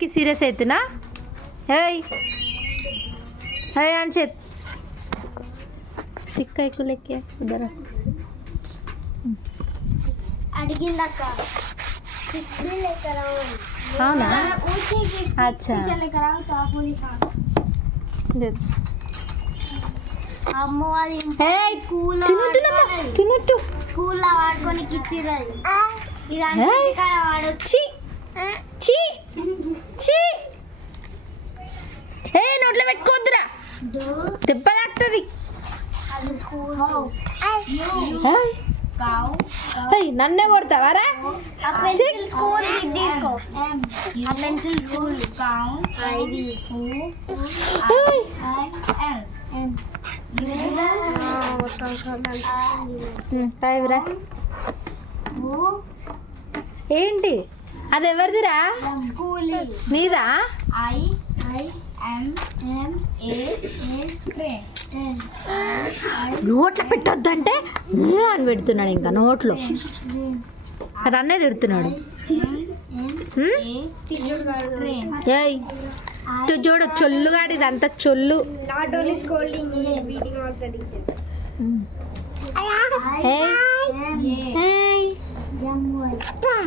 కి సీరియస్ అవుతున్నా హేయ్ హే అన్షిత్ స్టిక్ అయికు లేకే ఇద్దరు అడిగిందక్క అవునా అచ్చా అమ్మో అది తినొద్దు స్కూల్లో వాడుకోనికి ఇచ్చిరది ఇది Hey. ఇక్కడ వాడొచ్చు ఛీ ఛీ ఛీ హే నోట్లో పెట్టుకోవద్దురా దెబ్బ తాకుతుంది అది స్కూల్ హే నన్నే కొడతావారా ఆ పెన్సిల్ స్కూల్ తీసుకో ఆ పెన్సిల్ స్కూల్ ఇది రాయిరా ఏంటి అది ఎవరిదిరా స్కూల్ నీదా నోట్లో పెట్టొద్దంటే అని పెడుతున్నాడు ఇంకా నోట్లో రన్నే తిడుతున్నాడు ఏయ్ చూడు చొల్లుగాడి ఇదంతా చొల్లు not only scolding beating also teacher ఏయ్ ఏయ్